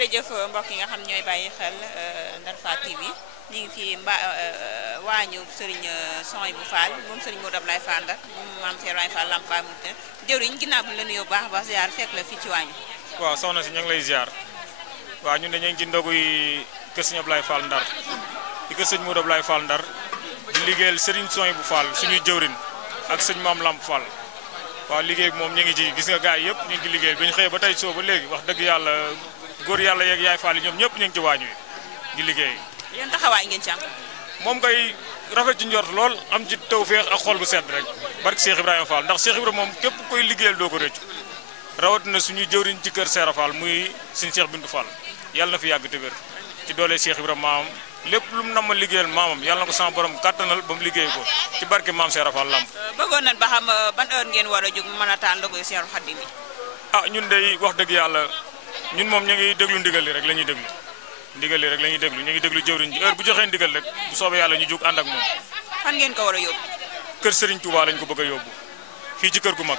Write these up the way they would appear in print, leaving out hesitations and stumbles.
jërëjëf mbokk yi nga xam ñooy bàyyi xel Ndarfa TV ñu ngi fi waañu Serigne Souhaïbou Fall moom Serigne Modou Ablaye Fall Ndar moom maam Cheikh Ibrahima Fall Lamp Baay Mourideen jëwriñ ginnaaw bi la nuyoo baax a baax ziar fekk la fii ci waañu. waaw soxna si ñu ngi lay ziar waaw ñun dañu ngi ci ndogu yi kër Serigne Ablaye Fall Ndar di kër Serigne Modou Ablaye Fall Ndar di liggéeyal Serigne Souhaïbou Fall suñuy jëwriñ ak sëñ maam Lamp Fall. waaw liggéey bi moom ñu ngi ci gis nga gars yi yëpp ñu ngi ci liggéey bi ñu xëyee ba tey soo ba léegi wax dëgg yàlla góor yàlla yeeg yaay Fall yi ñoom ñëpp ñu ngi ci waañ wi di liggéey. yéen taxawaay ngeen ci am. moom kay rafet ci njort lool am ci tawfeex ak xol bu sedd rek barke Cheikh Ibrahima Fall ndax Cheikh Ibrahima moom képp koy liggéeyal doo ko rëccu rawatina suñuy jëwriñ ci kër Seera Fall muy suñu Cheikh Bintou Fall yàlla na fi yàgg te wér ci doole Cheikh Ibrahima maamam lépp lu mu nama liggéeyal maamam yàlla na ko sama borom kàttanal ba mu liggéey ko ci barke maam Seera Fall Lamp. bëggoon nañ ba xam ban heure ngeen war a jóg mën a taal ndogu Seexul Xadiim yi. ah ñun day wax dëgg yàlla ñun moom ñu ngi déglu ndigal li rek la ñuy déglu ndigal li rek la ñuy déglu ñu ngi déglu jëwriñ ji heure bu joxee ndigal rek bu soobee yàlla ñu jóg ànd ak moom. fan ngeen ko war a yóbbu. kër Serigne Touba lañ ko bëgg a yóbbu fii ci kër gu mag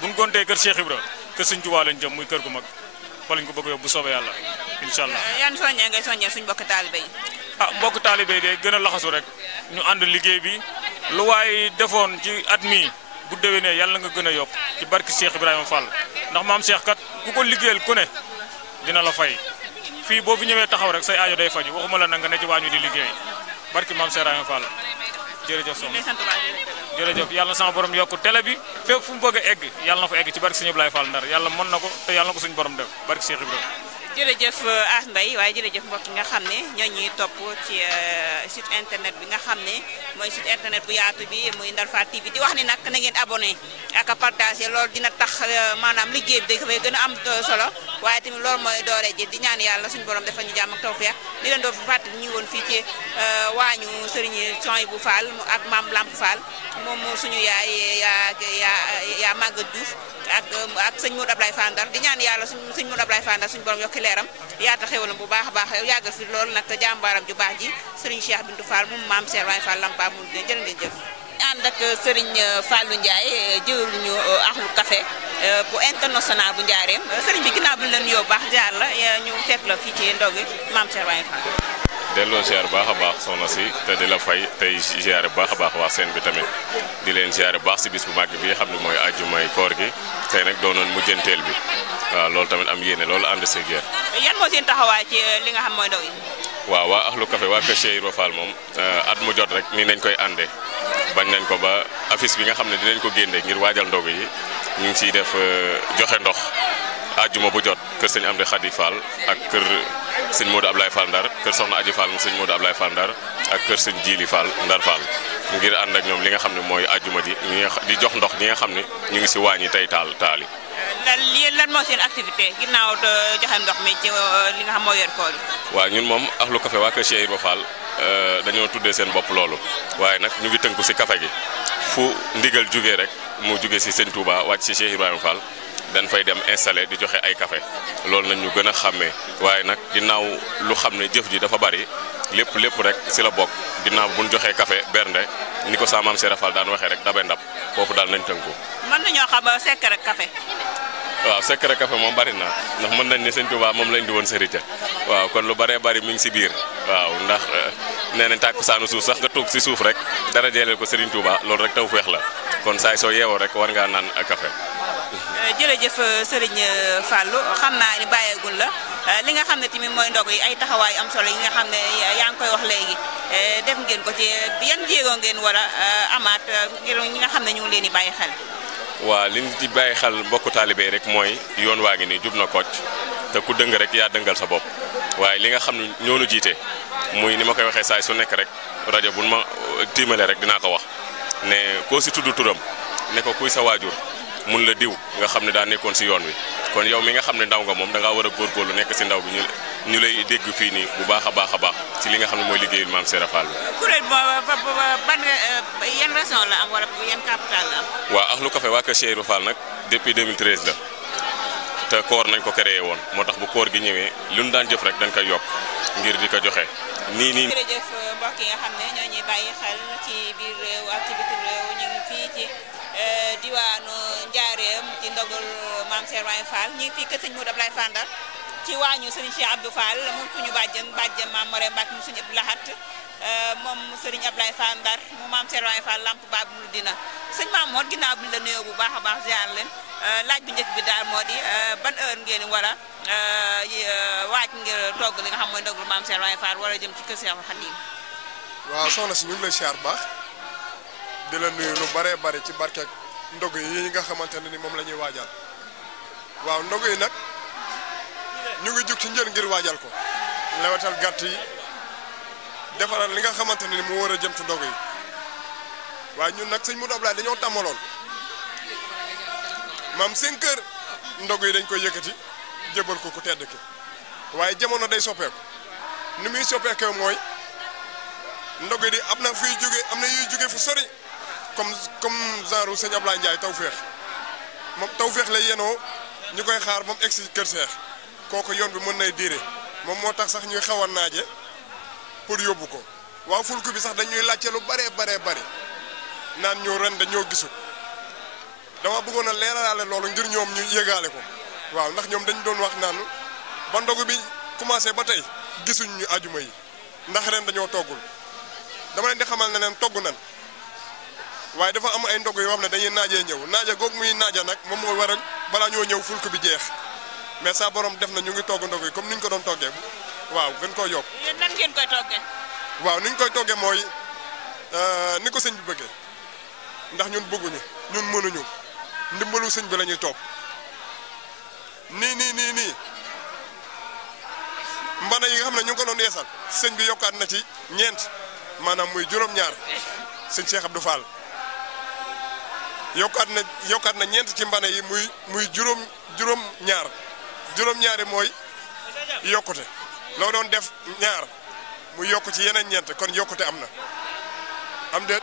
bu ñu gontee kër Cheikh Ibra kër Serigne Touba lañ jëm muy kër gu mag fa lañ ko bëgg a yóbbu bu soobee yàlla incha allah. yan soññee ngay soññee suñu mbokk taalibe yi. ah mbokk taalibe yi de gën a laxasu rek ñu ànd liggéey bi lu waay defoon ci at mii bu déwénee yàlla nga gën a yokk ci barki Cheikh Ibrahima Fall ndax maam Cheikh kat ku ko liggéeyal ku ne dina la fay fii boo fi ñëwee taxaw rek say aajo day faju waxuma la na nga ne ci waañu di liggéey barki maam Cheikh Ibrahima Fall jërëjëf soxna jërëjëf yàlla na sama borom yokk télé bi fépp fu mu bëgg a egg yàlla na fa egg ci barki Sëñ Ablaye Fall Ndar yàlla mën na ko te yàlla na ko suñu borom def barki Cheikh Ibrahima. jërëjëf As Mbaye waaye jërëjëf mbokk yi nga xam ne ñoo ñuy topp ci site internet bi nga xam ne mooy site internet bu yaatu bi muy Ndarfa TV di wax ni nag na ngeen abonné ak a partagé loolu dina tax maanaam liggéey bi dafay gën a am solo waaye tamit loolu mooy doore ji di ñaan yàlla suñu borom dafa ñu jàmm ak tawfeex di leen doon fàttali ñu ngi woon fii ci waañu Serigne Souhaïbou Fall ak Maam Lamp Fall moom suñu yaay yaa Maguette Diouf ak sëñ Modou Ablaye Fall Ndar di ñaan yàlla sëñ Modou Ablaye Fall Ndar suñu borom yokki leeram yaata xewalam bu baax a baax yàggal fi loolu nag jàmbaaram ju baax ji Serigne Cheikh Bintou Fall moom maam Cheikh Ibrahima Fall Lamp Baay Mourideen jërë ngeen jëf. ànd ak Serigne Fallou Ndiaye jëwriñu Ahlu Café bu international bu Njaareem Serigne bi ginnaaw bi ñu leen yóbbu baax jaar la ñu fekk la fii ci ndogu maam Cheikh Ibrahima Fall. delloo ziar baax a baax soxna si te di la fay tey ziar baax a baax waa seen bi tamit di leen ziar baax si bis bu màgg bi xam ne mooy àjjumay koor gi tey nag doonoon mujjanteel bi waaw loolu tamit am yéene loolu ànd si géer. yan moo seen taxawaay ci li nga xam mooy ndaw yi. waaw waa Ahlu Café waa kër Cheikh Ibra Fall moom at mu jot rek nii nañ koy àndee bañ nañ ko ba affiche bi nga xam ne dinañ ko génne ngir waajal ndogu yi ñu ngi siy def joxe ndox àjjuma bu jot kër sëñ Amdi Khady Fall ak kër sëñ Modou Ablaye Fall Ndar kër Soxna Aji Fall mu sëñ Modou Ablaye Fall Ndar ak kër sëñ Jili Fall Ndar Fall ngir ànd ak ñoom li nga xam ne mooy àjjuma ji di jox ndox ñi nga xam ne ñu ngi si wàññi tey taal yi. lan moo seen activité ginnaaw joxe ndox mi ci li nga xam mooy yor koor yi. waaw ñun moom Ahlu Café waa kër Cheikh Ibra Fall dañoo tuddee seen bopp loolu waaye nag ñu ngi tënku si café gi fu ndigal jugee rek mu jugee si sëñ Touba wàcc si Cheikh Ibrahima Fall dañ fay dem installé di joxe ay café loolu nañ ñu gën a xàmmee waaye nag ginnaaw lu xam ne jëf ji dafa bari lépp rek si la bokk ginnaaw bu ñu joxee café bernde ni ko sa maam Seera Fall daan waxee rek dabe ndab foofu daal nañ tënku. mën nañoo xam secret café. waaw secret café moom bari na ndax mën nañ ne sëñ Touba moom lañ di woon sëriñ waaw kon lu baree bari mi ngi si biir waaw ndax nee nañ tàkku saanu suuf sax nga toog si suuf rek dara jeeleel ko Serigne Touba loolu rek taw feex la kon saay soo yeewoo rek war ngaa naan café. jërëjëf Serigne Fallou xam naa ni bàyyeegul la li nga xam ne tamit mooy ndog yi ay taxawaay am solo yi nga xam ne yaa ngi koy wax léegi def ngeen ko ci yan jéego ngeen war a amaat ngir ñi nga xam ne ñu ngi leen di bàyyi xel. waaw li ñu ci bàyyi xel mbokku taalibe rek mooy yoon waa ngi nii jub na kocc te ku dëng rek yaa dëngal sa bopp waaye li nga xam ne ñoonu jiite muy ni ma koy waxee saay su nekk rek rajo bu ma tiimale rek dinaa ko wax ne koo si tudd turam ne ko kuy sa waajur mun la diw nga xam ne daa nekkoon si yoon wi kon yow mi nga xam ne ndaw nga moom da ngaa war a góorgóorlu nekk si ndaw bi ñu lay dégg fii nii bu baax a baax si li nga xam ne mooy liggéeyul maam Seera Fall bi. kuréel ban yan région la am wala yan capital la am. waaw Ahlu Café waa kër Cheikh Ibra Fall nag depuis 2013 la te koor nañ ko créé woon moo tax bu koor gi ñëwee lu ñu daan jëf rek dañ koy yokk ngir di ko joxe nii. jërëjëf mbokk yi nga xam ne ñoo ñuy bàyyi xel ci biir réew ak ci bitim réew ñu ngi fii ci diwaanu Njaareem ci ndogal maam Cheikh Ibrahima Fall ñu ngi fii kër sëñ Modou Ablaye Fall Ndar ci waañu sëriñ Cheikh Abdou Fall moom suñu bàjjen maam Mare Mbacke mu sëriñ Abdou Lahat moom sëriñ Ablaye Fall Ndar mu maam Serigne Fall Lamp Baab mu dina sëñ Maam Mor ginnaaw bi la nuyoo bu baax a baax ziar leen laaj bi njëkk bi daal moo di ban heure ngeen war a waaj ngir togg li nga xam mooy ndogul maam Serigne Fall war a jëm ci kër Cheikh Khadim. waaw soxna si ñu ngi lay ziar baax di la nuyu lu bare bare ci barkeeg ndog yi nga xamante ne ni moom la ñuy waajal waaw ndog yi nag ñu ngi jug ci njël ngir waajal ko lewatal gàtt yi defaral li nga xamante ne ni mu war a jëm ci ndog yi waaye ñun nag sëñ Modou Ablaye dañoo tàmmaloon maam 5 heures ndog yi dañ koy yëkkati jébal ko ku tedd ki waaye jamono day soppeeku ni muy soppeekoo mooy ndog yi di am na fiy jóge am na yuy jóge fu sori comme genre sëñ Ablaye Ndiaye tawféex moom tawféex lay yenoo ñu koy xaar moom egsi kër Seex kooku yoon bi mën nay diire moom moo tax sax ñuy xaw a naaje pour yóbbu ko waaw fulku bi sax dañuy laajte lu bare naan ñu ren dañoo gisul dama bëggoon a leeralaale loolu ngir ñoom ñu yégaale ko waaw ndax ñoom dañ doon wax naan ba ndogu bi commencé ba tey gisuñ ñu ajuma yi ndax ren dañoo toggul dama leen di xamal ne leen togg nan waaye dafa am ay ndog yoo xam ne dañuy naajee ñëw naaje googu muy naaje nag moom moo waral balaa ñoo ñëw fulku bi jeex mais sa borom def na ñu ngi togg ndog yi comme ni ñu ko doon toggee waaw gën koo yokk. yéen nan ngeen koy toggee. waaw ni ñu koy toggee mooy ni ko sëñ bi bëggee ndax ñun bëgguñu ñun mënuñu ndimbalu sëñ bi la ñuy topp nii mbana yi nga xam ne ñu ngi ko doon yeesal sëñ bi yokkaat na ci ñeent maanaam muy juróom-ñaar sëñ Cheikh Abdou Fall yokkaat na ñeent ci mbana yi muy juróom-ñaari mooy yokkute loo doon def ñaar muy yokk ci yeneen ñeent kon yokkute am na am déet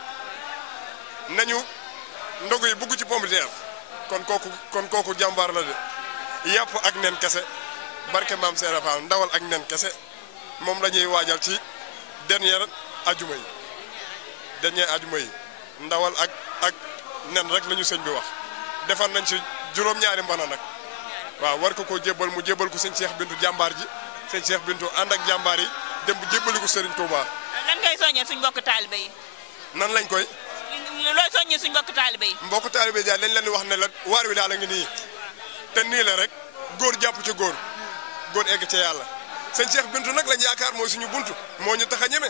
nañu ndogu yi bugg ci pomme de terre kon kooku jàmbaar la de yàpp ak nen kese barke maam Seera Fall ndawal ak nen kese moom la ñuy waajal ci dernière ajuma yi ndawal ak nen rek la ñu sëñ bi wax defar nañ ci juróom-ñaari mbana nag waaw war ko jébbal mu jébbal ko sëñ Cheikh Bintu jàmbaar ji sëñ Cheikh Bintu ànd ak jàmbaar yi dem bu jébbali ko Serigne Touba. lan ngay soññee suñ mbokk taalibe yi. nan lañ koy. looy soññee suñ mbokk taalibe yi. mbokk taalibe yi daal dañ leen di wax ne la waar wi daal a ngi nii te nii la rek góor jàpp ci góor egg ca yàlla sëñ Cheikh Bintu nag lañ yaakaar mooy suñu buntu moo ñu tax a ñeme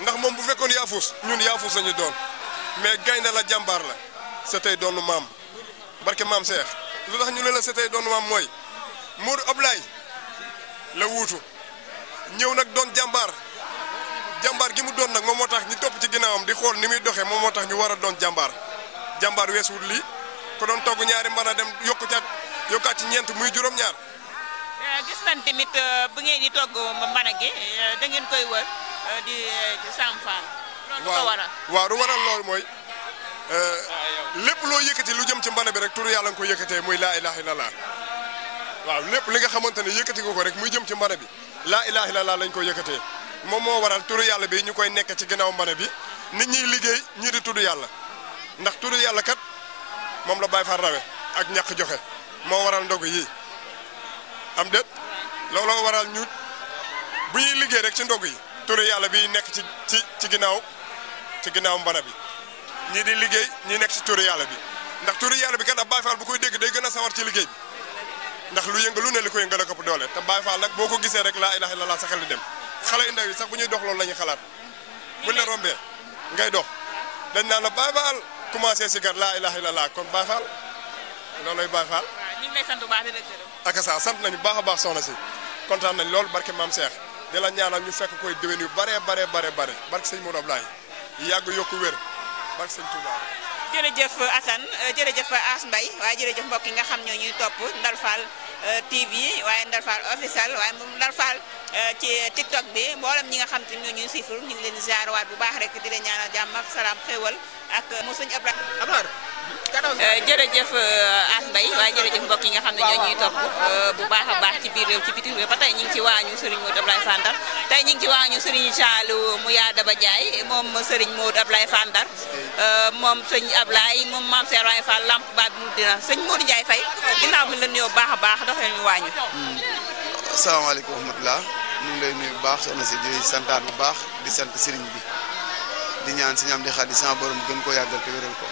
ndax moom bu fekkoon yaafus ñun yaafus lañu doon mais gaynde la jàmbaar la sa tey doonu maam barke maam Cheikh lu tax ñu ne la sa tey doonu maam mooy Modou Ablaye la wuutu ñëw nag doon jàmbaar gi mu doon nag moom moo tax ñu topp ci ginnaawam di xool ni muy doxee moom moo tax ñu war a doon jàmbaar weesuwut lii ko doon togg ñaari mbana dem yokkaat ci ñeent muy juróom-ñaar. gis nañ tamit bu ngeen di togg mbana gi da ngeen koy wër di Sam Fall. loolu ko waral waaw lu waral loolu mooy lépp loo yëkkati lu jëm ci mbana bi rek turu yàlla nga ko yëkkatee muy laa ilaha illallah waaw lépp li nga xamante ne yëkkati nga ko rek muy jëm ci mbana bi laa ilaha illallah lañ ko yëkkatee moom moo waral turu yàlla bi ñu koy nekk ci ginnaaw mbana bi nit ñiy liggéey ñii di tudd yàlla ndax tudd yàlla kat moom la Baay Faal rawe ak ñàkk joxe moo waral ndog yi am déet looloo waral ñu bu ñuy liggéey rek ci ndog yi turu yàlla bi nekk ci ginnaaw mbana bi ñii di liggéey ñi nekk ci turu yàlla bi ndax turu yàlla bi kat ab Baay Faal bu koy dégg day gën a sawar ci liggéey bi ndax lu yënga lu ne li ko yëngal a ko doole te Baay Faal nag boo ko gisee rek laa ilaha illallah sa xel di dem xale yu ndaw yi sax bu ñuy dox loolu la ñuy xalaat buñ la rombee ngay dox dañ naan la Baay Faal commencé si gar laa ilaha illallah kon Baay Faal loolay Baay Faal. waaw ñu ngi lay sant bu baax di la gërëm. ak sa sant nañu baax a baax soxna si kontaan nañ lool barke maam Cheikh di la ñaanal ñu fekk koy déwén yu bare barke sëñ Modou Ablaye yàgg yokku wér barke sëñ Touba. jërëjëf Assane jërëjëf As Mbaye waaye jërëjëf mbokk yi nga xam ñoo ñuy topp Ndar Fall TV waaye Ndar Fall officiel waaye moom Ndar Fall ci TikTok bi mboolem ñi nga xam te ñoo ñuy siiful ñu ngi leen di ziarwaat bu baax rek di leen ñaanal jàmm ak salaam xéwal ak mu sëñ Ablaye. jërëjëf As Mbaye waaye jërëjëf mbokk yi nga xam ne ñoo ñuy topp bu baax a baax ci biir réew ci bitim réew ba tey ñu ngi ci waañu Serigne Modou Ablaye Fall Ndar tey ñu ngi ci waañu Serigne Saliou mu yaa Daba Ndiaye moom Serigne Modou Ablaye Fall Ndar moom sëñ Ablaye moom maam Serigne Fall Lamp Baab mu dina sëñ Modou Ndiaye Faye ginnaaw bi la nuyoo baax a baax doxee ñu waañu asalaamaaleykum wa rahmatulah ñu ngi lay nuyu bu baax soxna si di santaat bu baax di sant sëriñ bi di ñaan si ñam di xadi sama borom gën ko yàggal te wéral ko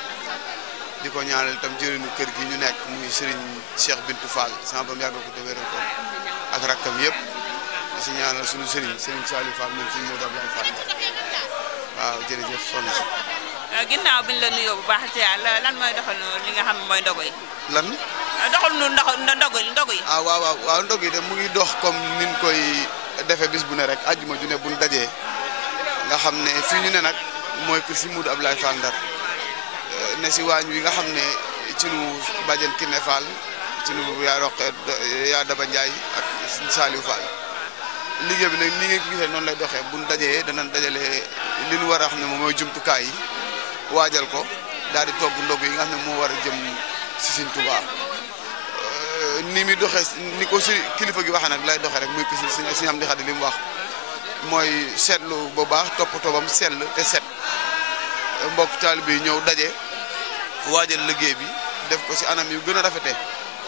di ko ñaanal itam jëriñu kër gi ñu nekk muy sëriñ Cheikh Bintou Fall sama borom yàggal ko te wéral ko ak rakkam yëpp di si ñaanal suñu sëriñ Saliou Fall moom suñu Modou Abdoulaye Fall waaw jërëjëf soxna si. ginnaaw bi ñu la nuyoo bu baax ci yàlla lan mooy doxal li nga xam ne mooy ndogo yi. lan. doxal nu ndogo yi. waaw ndog yi de mu ngi dox comme niñ koy defee bis bu ne rek àjjuma ju ne buñ dajee nga xam ne fii ñu ne nag mooy kër si Modou Abdoulaye Fall Ndar ne si waañ wi nga xam ne ci nu bàjjen Kiné Fall ci nu yaa Daba Ndiaye ak Saliou Fall liggéey bi nag ni ngeen ko gisee noonu lay doxee buñ dajee danañ dajale li ñu war a xam ne moom mooy jumtukaay yi waajal ko daal di togg ndog yi nga xam ne moo war a jëm si Sëriñ Tuubaa ni muy doxee ni ko si kilifa gi waxee nag lay doxee rek muy ko si ñam di xadi li mu wax mooy seetlu bu baax toppatoo bam sell te set mbokk taalibe yi ñëw daje waajal liggéey bi def ko si anam yu gën a rafete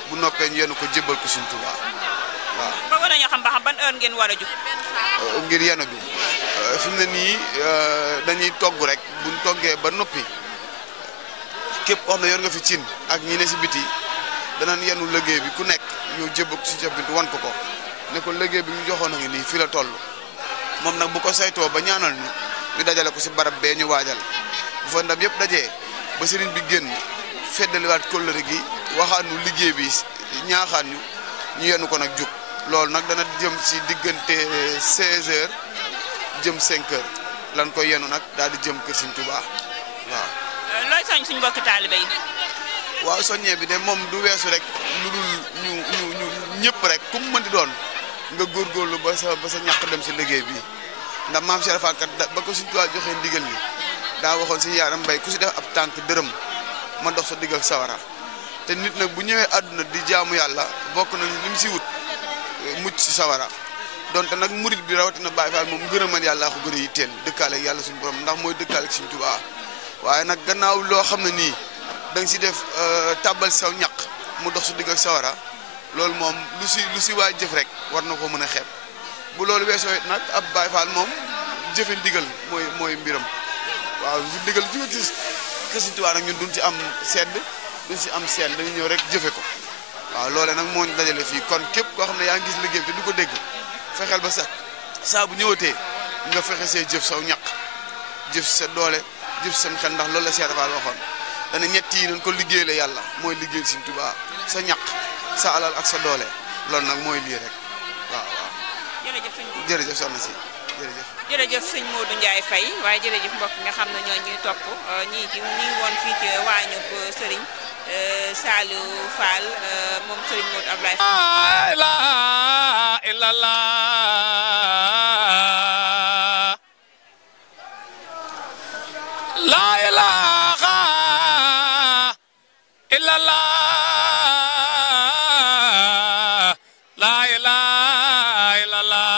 bu noppee ñu yenu ko jébbal ko Sëriñ Tuubaa waaw. bëggoon nañoo xam ba xam ban heure ngeen war a jug. ngir yenu bi fi mu ne nii dañuy togg rek buñ toggee ba noppi képp koo xam ne yor nga fi cin ak ñi ne si biti danañ yenu liggéey bi ku nekk ñëw jébbal ko si Cheikh Bintou wan ko ne ko liggéey bi ñu joxoon a ngi nii fii la toll moom nag bu ko saytoo ba ñaanal ñu dajale ko si barab bee ñu waajal bu fa ndam yëpp dajee ba sëriñ bi génn feddaliwaat kóllëre gi waxaat nu liggéey bi ñaaxaat ñu yenu ko nag jug loolu nag dana jëm si diggante 16h jëm 5h lan koy yenu nag daal di jëm kër Sëriñ Tuubaa waaw. looy soñ suñu mbokki taalibe yi. waaw soññee bi de moom du weesu rek lu dul ñu ñëpp rek ku mu mën di doon nga góorgóorlu ba sa ñàq dem si liggéey bi ndax maam Cheikh Fall kat ba ko Sëriñ Tuubaa joxee ndigal li daa waxoon si yaaram mbay ku si def ab tànk dërëm ma dox sa digg ak sawara te nit nag bu ñëwee àdduna di jaamu yàlla bokk na li mu si wut mucc si sawara donte nag murit bi rawatina Baay Faal moom ngërëmal yàlla ko gën a yitteel dëkkaale ak yàlla suñu borom ndax mooy dëkkaale ak Sëriñ Tuubaa waaye nag gannaaw loo xam ne nii da nga si def tàbbal saw ñaq mu dox su digg ak sawara loolu moom lu si waay jëf rek war na ko mën a xeeb bu loolu weesoo it nag ab Baay Faal moom jëfe ndigal mooy mbiram waaw ndigal jóge ci Sëriñ Tuubaa nag ñun duñ ci am sedd duñ si am seen dañu ñëw rek jëfe ko waaw loole nag moo ñu dajale fii kon képp koo xam ne yaa ngi gis liggéey bi te du ko dégg fexeel ba sax saa bu ñëwatee nga fexe see jëf saw ñaq jëf sa doole jëf sam xel ndax loolu la Cheikh Fall waxoon dana ñett yi nañ ko liggéey la yàlla mooy liggéeyal Sëriñ Tuubaa sa ñaq sa alal ak sa doole loolu nag mooy lii rek waaw. jërëjëf soxna si jërëjëf. jërëjëf sëñ Modou Ndiaye Faye waaye jërëjëf mbokk nga xam ne ñoo ñuy topp ñii woon fii ci waañu sëriñ Saliou Fall moom sëriñ Modou Abdoulaye Fall. la ilaha illallah la ilaha illallah la ilaha illallah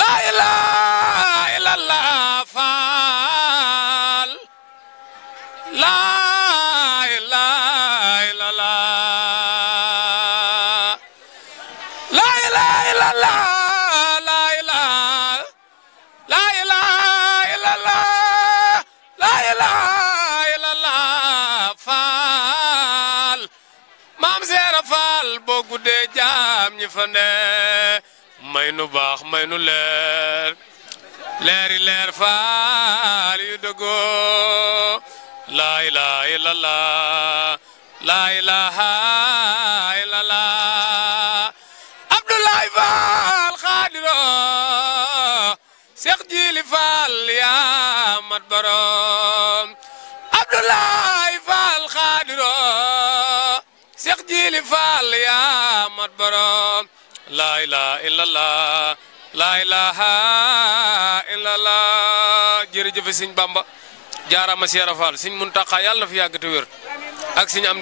la ilaha illallah Fall la ilaha illallah la ilaha illallah la ilaha la ilaha illallah la ilaha illallah Fall maam Seera Fall boo guddee jaam ñi fa ne may nu baax may nu leer leeri leer Fall yu dëggoo la ilaha illallah la ilaha illallah Abdoulaye Fall Khadiro Cheikh Jili Fall yaa mat borom Abdoulaye Fall Khadiro Cheikh Jili Fall yaa mat borom la ilaha illallah la ilaha illallah jërëjëf Sëñ Bamba jaarama Cheikh Fall Sëñ Muntaxa yàlla na fi yàgg te wér ak Sëñ am